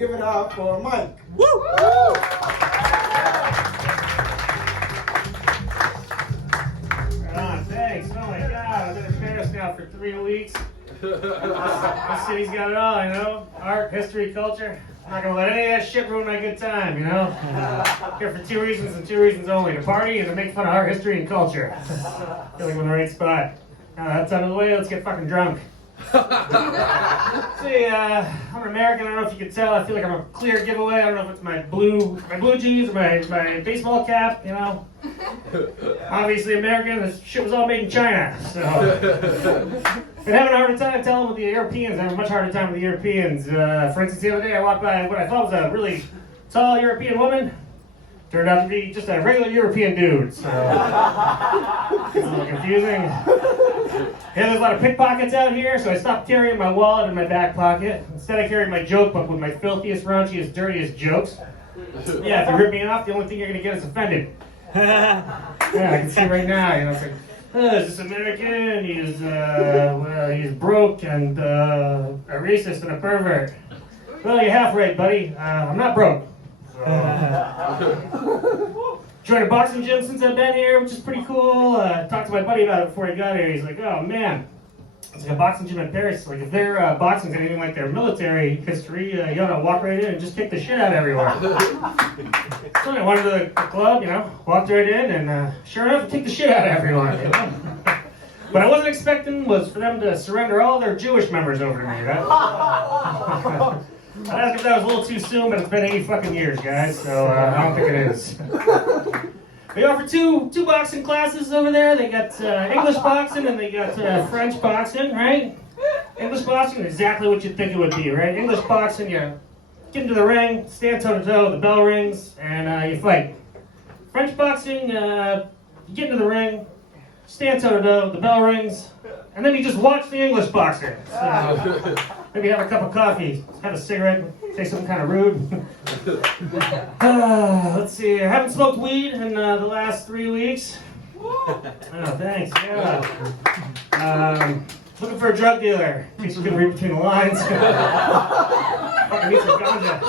give it up for Mike. Woo! Thanks. Oh my God, I've been in Paris now for 3 weeks. This city's got it all, you know? Art, history, culture. I'm not gonna let any of that shit ruin my good time, you know? I'm here for 2 reasons and 2 reasons only: to party and to make fun of art, history, and culture. I feel like I'm in the right spot. Now that's out of the way, let's get fucking drunk. See, I'm an American. I don't know if you can tell. I feel like I'm a clear giveaway. I don't know if it's my blue jeans or my baseball cap, you know? Obviously American. This shit was all made in China, so. Been having a harder time telling with the Europeans. I have a much harder time with the Europeans. For instance, the other day I walked by what I thought was a really tall European woman. Turned out to be just a regular European dude, so. It's a little confusing. Yeah, there's a lot of pickpockets out here, so I stopped carrying my wallet in my back pocket. Instead, I carried my joke book with my filthiest, raunchiest, dirtiest jokes. Yeah, if you rip me off, the only thing you're gonna get is offended. Yeah, I can see right now, you know, it's like, is this American? He's broke and a racist and a pervert. Well, you're half right, buddy. I'm not broke. Joined a boxing gym since I've been here, which is pretty cool. Talked to my buddy about it before he got here. He's like, oh man, it's like a boxing gym in Paris. Like if their boxing's anything like their military history, you ought to walk right in and just kick the shit out of everyone. So I went to the club, you know, walked right in, and sure enough, kicked the shit out of everyone. You know? What I wasn't expecting was for them to surrender all their Jewish members over to me. Right? I asked if that was a little too soon, but it's been 80 fucking years, guys, so I don't think it is. They offer two boxing classes over there. They got English boxing and they got French boxing, right? English boxing, exactly what you'd think it would be, right? English boxing, you get into the ring, stand toe-to-toe, the bell rings, and you fight. French boxing, you get into the ring, stand toe-to-toe, the bell rings, and then you just watch the English boxer. So, maybe have a cup of coffee, have a cigarette, say something kind of rude. Let's see, I haven't smoked weed in the last 3 weeks. Oh, thanks, yeah. Looking for a drug dealer, in case you can read between the lines. Fucking need some ganja.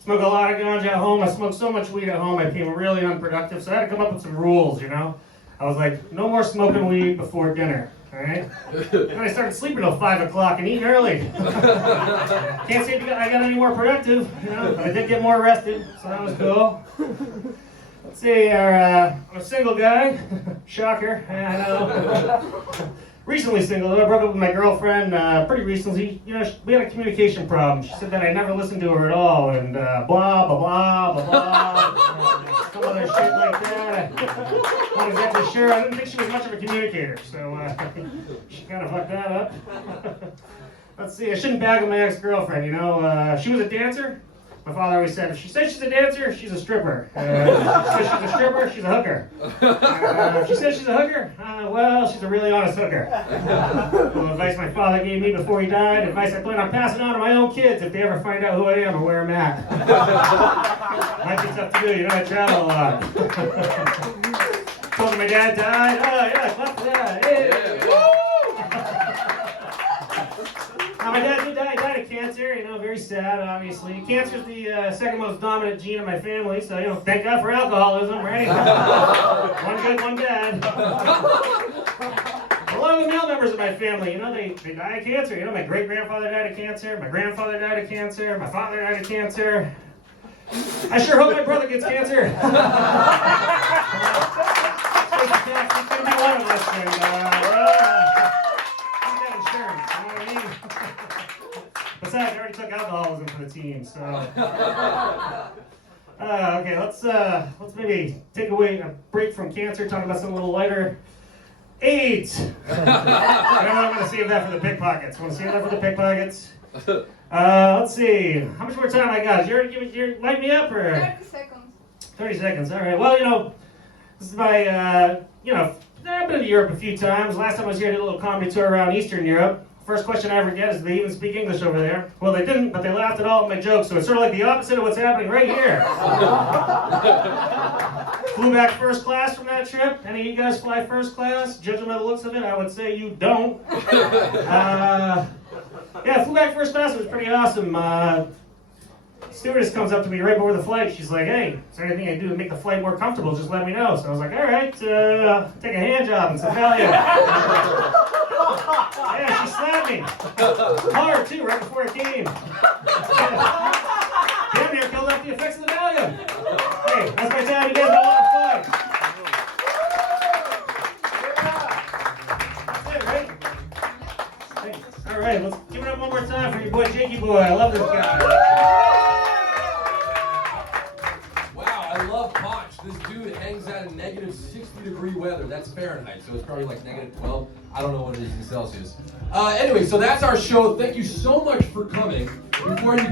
Smoke a lot of ganja at home. I smoke so much weed at home, I became really unproductive, so I had to come up with some rules, you know? I was like, no more smoking weed before dinner. Alright? Then I started sleeping till 5 o'clock and eating early. Can't say I got any more productive, you know, but I did get more rested, so that was cool. Let's see, I'm a single guy. Shocker, I know. Recently single, I broke up with my girlfriend pretty recently. You know, we had a communication problem. She said that I never listened to her at all, and blah, blah, blah, blah, blah. Some other shit like that. I'm not exactly sure. I didn't think she was much of a communicator, so she kind of fucked that up. Let's see, I shouldn't bag on my ex-girlfriend, you know. She was a dancer. My father always said, if she says she's a dancer, she's a stripper. If she says she's a stripper, she's a hooker. If she says she's a hooker, well, she's a really honest hooker. Well, advice my father gave me before he died, advice I plan on passing on to my own kids if they ever find out who I am or where I'm at. Might be tough to do, you know, I travel a lot. Told him my dad died. Oh, yeah, clap for that. Yeah. Now, my dad did die. He died of cancer, you know, very sad, obviously. Cancer is the second most dominant gene in my family, so, you know, thank God for alcoholism, right? One good, one bad. A lot of the male members of my family, you know, they die of cancer. You know, my great-grandfather died of cancer, my grandfather died of cancer, my father died of cancer. I sure hope my brother gets cancer. He's going to be one of us, and, besides, I already took alcoholism for the team, so. Okay, let's maybe take away a break from cancer, talk about something a little lighter. AIDS. I'm going to save that for the pickpockets. Want to save that for the pickpockets? Let's see. How much more time I got? You light me up, or? 30 seconds. 30 seconds. All right. Well, you know, this is my, you know, I've been to Europe a few times. Last time I was here, I did a little comedy tour around Eastern Europe. First question I ever get is, do they even speak English over there? Well, they didn't, but they laughed at all of my jokes, so it's sort of like the opposite of what's happening right here. Flew back first class from that trip. Any of you guys fly first class? Judging by the looks of it, I would say you don't. Yeah, I flew back first class. It was pretty awesome. Stewardess comes up to me right before the flight. She's like, "Hey, is there anything I can do to make the flight more comfortable? Just let me know." So I was like, "All right, take a hand job and some pigalle." Yeah, she slapped me hard too right before it came. Damn near killed off the effects of the Valium. Hey, that's my time. You guys have a lot of fun. That's it, right? Hey, all right, let's give it up one more time for your boy Jakey Boy. I love this guy. Wow, I love Ponch. This dude hangs out in negative 60-degree weather. That's Fahrenheit, so it's probably like negative 12. I don't know what it is in Celsius. Anyway, so that's our show. Thank you so much for coming. Before you go.